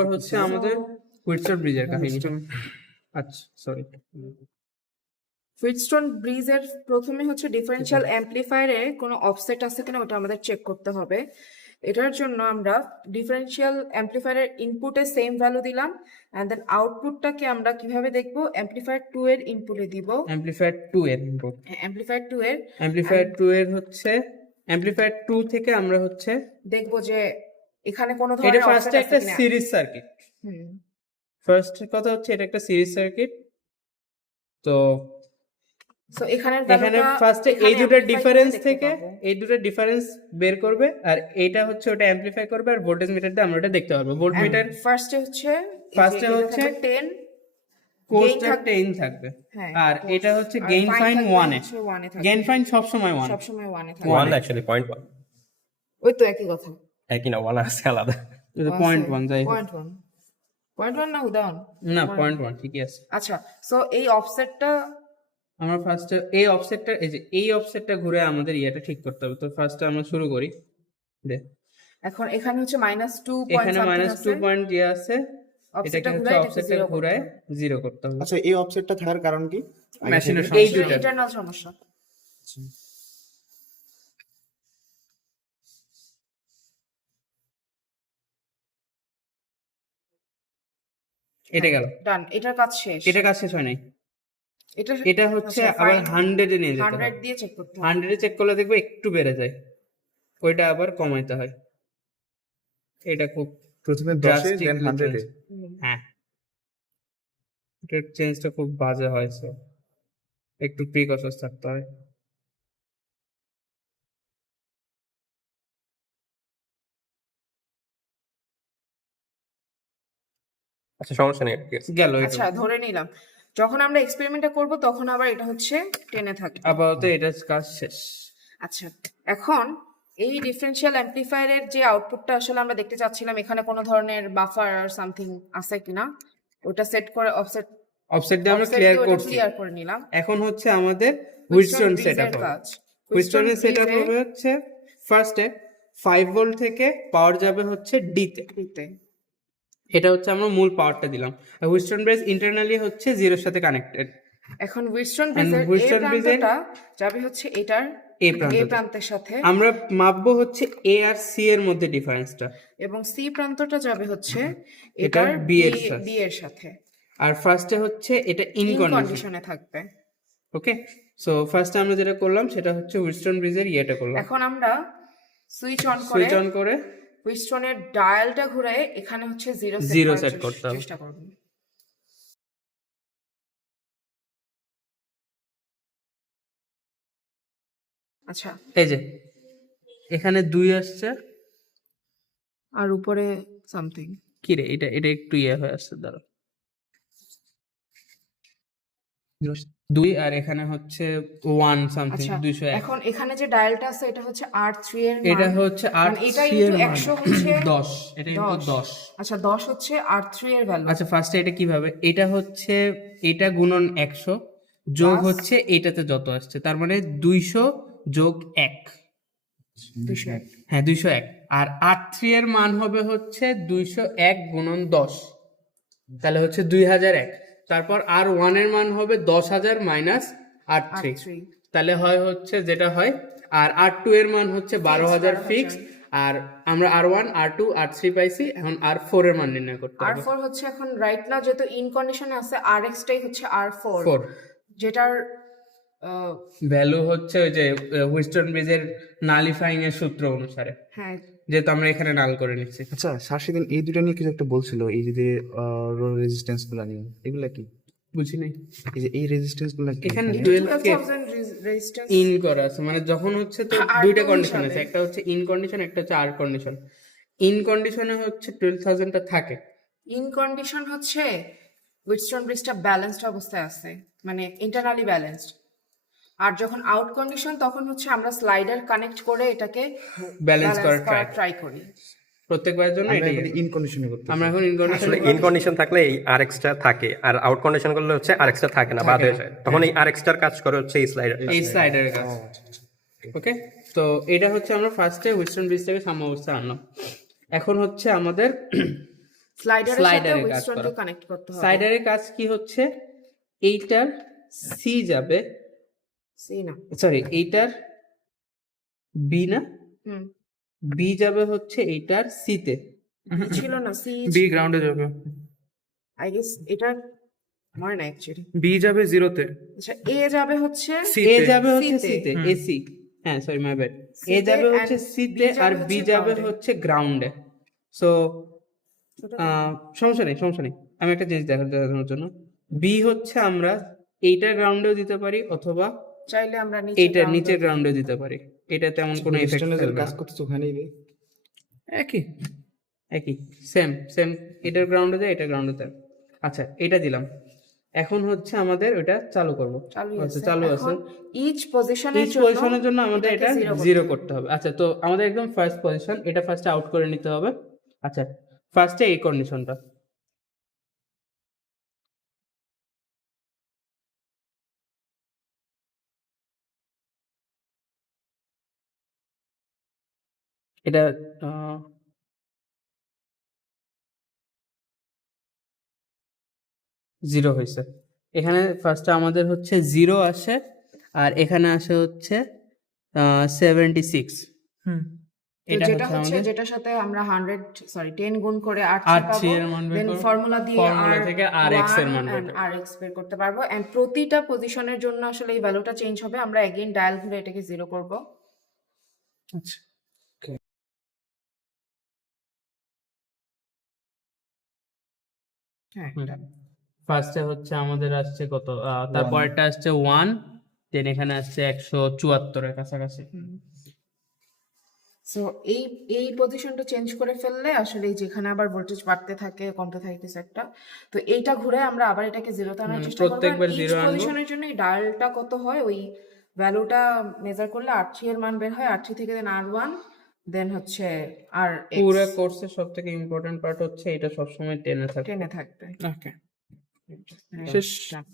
তারপর হচ্ছে আমাদের হুইটস্টোন ব্রিজের কাহিনী। আচ্ছা সরি, হুইটস্টোন ব্রিজের প্রথমে হচ্ছে ডিফারেনশিয়াল অ্যাম্পলিফায়ারে কোনো অফসেট আছে কিনা ওটা আমাদের চেক করতে হবে। এটার জন্য আমরা ডিফারেনশিয়াল অ্যাম্পলিফায়ারের ইনপুটে সেম ভ্যালু দিলাম, অ্যান্ড দেন আউটপুটটাকে আমরা কিভাবে দেখব, অ্যাম্পলিফায়ার 2 এর ইনপুটে দিব। অ্যাম্পলিফায়ার 2 এর ইনপুট, অ্যাম্পলিফায়ার 2 এর অ্যাম্পলিফায়ার 2 এর হচ্ছে অ্যাম্পলিফায়ার 2 থেকে আমরা হচ্ছে দেখব যে এখানে কোনো এটা ধরনের ফার্স্টে অফসেট আছে একটা কিনা। Series circuit. ফার্স্ট কথা হচ্ছে এটা একটা সিরিজ সার্কিট। তো সো এখানে ফার্স্টে এই দুটো ডিফারেন্স থেকে এই দুটো ডিফারেন্স বের করবে, আর এইটা হচ্ছে ওটা অ্যাম্পলিফাই করবে, আর ভোল্টেজ মিটার দিয়ে আমরা ওটা দেখতে পারবো। ভোল্ট মিটার ফার্স্টে হচ্ছে 10 কোস্টটা 10 থাকবে, আর এটা হচ্ছে গেইন ফাইন 1 এ। গেইন ফাইন সব সময় 1, সবসময় 1 এ থাকে। 1 অ্যাকচুয়ালি 0.1 ওই তো একই কথা, একই না, 1 আছে আলাদা। এটা 0.1 যাই হোক। 0.1 না উদাহরণ না 0.1 ঠিকই আছে। আচ্ছা, সো এই অফসেটটা আমরা ফার্স্টে এই অফসেটটা, এই অফসেটটা ঘুরে আমাদের ইয়েটা ঠিক করতে হবে। তো ফার্স্টে আমরা শুরু করি। এখন এখানে হচ্ছে -2 এখানে -2 পয়েন্ট দিয়ে আছে, এটাকে হচ্ছে অফসেটটা ঘুরায় 0 করতে হবে। আচ্ছা, এই অফসেটটা থাকার কারণ কি? মেশিনের এই দুটো ইন্টারনাল সমস্যা। এটা গেল ডান, এটার কাজ শেষ। এটা কাজ শেষ হয় নাই। এটা হচ্ছে আবার 100 এ নিয়ে যেতে হবে। 100 দিয়ে চেক করতে হবে। 100 এ চেক করলে দেখবে একটু বেড়ে যায়, ওইটা আবার কমাইতে হয়। এটা খুব প্রথমে 10 এ দেন 100 এ। হ্যাঁ, এটার চেঞ্জটা খুব বাজে হয়েছে, একটু প্রিকশনস থাকতে হয়। আচ্ছা সমস্যা নেই, গেল। আচ্ছা ধরে নিলাম যখন আমরা এক্সপেরিমেন্টটা করব তখন আবার এটা হচ্ছে 10 এ থাকবে। আপাতত এটা কাজ শেষ। আচ্ছা, এখন এই ডিফারেনশিয়াল অ্যাম্পলিফায়ারের যে আউটপুটটা আসলে আমরা দেখতে চাচ্ছিলাম, এখানে কোনো ধরনের বাফার আর সামথিং আছে কিনা ওটা সেট করে অফসেট দিয়ে আমরা ক্লিয়ার করে নিলাম। এখন হচ্ছে আমাদের হুইটস্টোন সেটআপ কাজ। হুইটস্টোনের সেটআপ হবে হচ্ছে ফার্স্টে 5 ভোল্ট থেকে পাওয়ার যাবে হচ্ছে ডি তে। এটা হচ্ছে আমরা মূল পাওয়ারটা দিলাম। আর হুইটস্টোন ব্রিজ ইন্টারনালি হচ্ছে 0 এর সাথে কানেক্টেড। এখন হুইটস্টোন ব্রিজের যাবে হচ্ছে এটার এ প্রান্তের সাথে। আমরা মাপবো হচ্ছে এ আর সি এর মধ্যে ডিফারেন্সটা, এবং সি প্রান্তটা যাবে হচ্ছে এটার বি এর সাথে। আর ফার্স্টে হচ্ছে এটা ইন কন্ডিশনে থাকবে। ওকে, সো ফার্স্টে আমরা যেটা করলাম সেটা হচ্ছে হুইটস্টোন ব্রিজের ইয়েটা করলাম। এখন আমরা সুইচ অন করে হুইটস্টোনের ডায়ালটা ঘুরে এখানে হচ্ছে 0 সেট করতে চেষ্টা করব। আচ্ছা, এই যে এখানে 2 আসছে আর উপরে সামথিং কি রে, এটা একটু ইয়ে হয়ে আসছে, দাঁড়া 2, আর এখানে হচ্ছে 1 সামথিং 201। এখন এখানে যে ডায়ালটা আছে এটা হচ্ছে R3 এর মান, এটা হচ্ছে R3 এর মান 100 হচ্ছে 10, এটা ইনটু 10। আচ্ছা 10 হচ্ছে R3 এর ভ্যালু। আচ্ছা ফার্স্টে এটা কিভাবে, এটা হচ্ছে এটা গুণন 100 যোগ হচ্ছে এটাতে যত আসছে, তার মানে 200 যোগ 1, 201। হ্যাঁ 201। আর R3 এর মান হবে হচ্ছে 201 গুণন 10, তাহলে হচ্ছে 2001। তারপর R1 এর মান হবে 10,000 মাইনাস R3, তাহলে হয় হচ্ছে যেটা হয়। আর R2 এর মান হচ্ছে 12,000 ফিক্স, আর আমরা R1 R2 R3 পাইছি। এখন R4 এর মান নির্ণয় করতে হবে। R4 হচ্ছে এখন রাইট নাও যেহেতু ইন কন্ডিশনে আছে RX টাই হচ্ছে R4, যেটার ভ্যালু হচ্ছে ওই যে হুইটস্টোন ব্রিজের নালিফাইং এর সূত্র অনুসারে, হ্যাঁ যেহেতু আমরা এখানে নাল করে নিচ্ছি। আচ্ছা শাশিদিন এই দুটো নিয়ে কিছু একটা বলছিল, এই যে রেজিস্ট্যান্স গুলো নিয়ে, এগুলা কি বুঝি নাই। এই যে এই রেজিস্ট্যান্স গুলো কি? এখানে 12,000 রেজিস্ট্যান্স ইন করা আছে, মানে যখন হচ্ছে তো দুইটা কন্ডিশন আছে, একটা হচ্ছে ইন কন্ডিশন, একটা হচ্ছে আর কন্ডিশন। ইন কন্ডিশনে হচ্ছে 12,000 টা থাকে। ইন কন্ডিশন হচ্ছে হুইটস্টোন ব্রিজটা ব্যালেন্সড অবস্থায় আছে, মানে ইন্টারনালি ব্যালেন্সড। আর যখন আউট কন্ডিশন তখন হচ্ছে আমরা স্লাইডার কানেক্ট করে এটাকে ব্যালেন্স করার ট্রাই করি প্রত্যেকবারের জন্য। এটা ইন কন্ডিশনে করতে আমরা এখন ইন কন্ডিশন থাকলে এই RX টা থাকে, আর আউট কন্ডিশন করলে হচ্ছে RX টা থাকে না, বাদ হয়ে যায়। তখন এই RX টার কাজ করে হচ্ছে এই স্লাইডারের কাজ। ওকে, তো এটা হচ্ছে আমরা ফার্স্টে হুইটস্টোন ব্রিজ থেকে সাম্যাবস্থা আনলাম। এখন হচ্ছে আমাদের স্লাইডারের সাথে স্লাইডারে কাজ উইথস্টোনকে করা। কানেক্ট করতে হবে। স্লাইডারের কাজ কি হচ্ছে, এইটার সি যাবে, সি না, সরি এইটার বি না, হুম, বি যাবে হচ্ছে এইটার সিতে। বি ছিল না, সি বি গ্রাউন্ডে যাবে, আই গেস এটা আমার না অ্যাকচুয়ালি। বি যাবে জিরোতে, আচ্ছা, এ যাবে হচ্ছে সি এ তে। যাবে হচ্ছে C তে। সিতে, এসি, হ্যাঁ সরি মাই ব্যাড। C এ তে যাবে হচ্ছে and সিতে B আর যাবে বি হচ্ছে যাবে ground-এ। হচ্ছে গ্রাউন্ডে। সো ছোট সমস্যা নেই, সমস্যা নেই, আমি একটা জিনিস দেখানোর জন্য, বি হচ্ছে আমরা এইটার গ্রাউন্ডেও দিতে পারি অথবা চাইলে আমরা নিচে এইটার ground নিচের এ- গ্রাউন্ডেও দিতে পারি, এটা তেমন কোনো এফেক্ট রেজিস্ট্যান্স ফেলবে কাজ না। করতেছে ওখানেই রে। একই একই সেম সেম, এটার গ্রাউন্ডে দেয়, এটার গ্রাউন্ডে দেয়। আচ্ছা এটা দিলাম, এখন হচ্ছে আমাদের ওটা চালু করব। চালু আচ্ছা আছে। চালু আছে। এখন ইচ পজিশনের ইচ পজিশনের জন্য আমাদের এটাকে এটা zero করতে জিরো হবে। করতে হবে। আচ্ছা তো আমাদের একদম ফার্স্ট পজিশন, এটা ফার্স্টে আউট করে নিতে হবে। আচ্ছা ফার্স্টে এই কন্ডিশনটা, এটা জিরো হয়েছে। এখানে ফার্স্টে আমাদের হচ্ছে জিরো আসে, আর এখানে আসে হচ্ছে 76। তো এটা যেটা হচ্ছে হচ্ছে আমাদের যেটার সাথে আমরা 10 গুণ করে R3 পাবো, এর মান বের দেন করব। ফর্মুলা দিয়ে ফর্মুলা থেকে Rx এর মান বের করব। Rx বের করতে পারবো। এন্ড প্রতিটা পজিশনের জন্য আসলে এই ভ্যালুটা চেঞ্জ হবে। আমরা এগেইন ডায়াল ঘুরে এটাকে জিরো করব। আচ্ছা হ্যাঁ, ফার্স্টে হচ্ছে আমাদের আসছে কত, তারপরটা আসছে 1, দেন এখানে আসছে 174 এর কাছাকাছি। সো এই পজিশনটা চেঞ্জ করে ফেললে আসলে এই যেখানে আবার ভোল্টেজ বাড়তে থাকে কমতে থাকে কিছু একটা, তো এইটা ঘুরে আমরা আবার এটাকে জিরোতে আনার চেষ্টা করব। প্রত্যেকবার ইচ zero আনবো। পজিশনের জন্য এই ডায়ালটা কত হয় ওই ভ্যালুটা মেজার করলে R3 এর মান বের হয়, R3 থেকে দেন R1, দেন হচ্ছে আর পুরো কোর্সের সব থেকে ইম্পর্টেন্ট পার্ট হচ্ছে এটা সবসময় টেনে থাকে। টেনে থাকবে। ওকে হ্যাঁ, শেষ। done.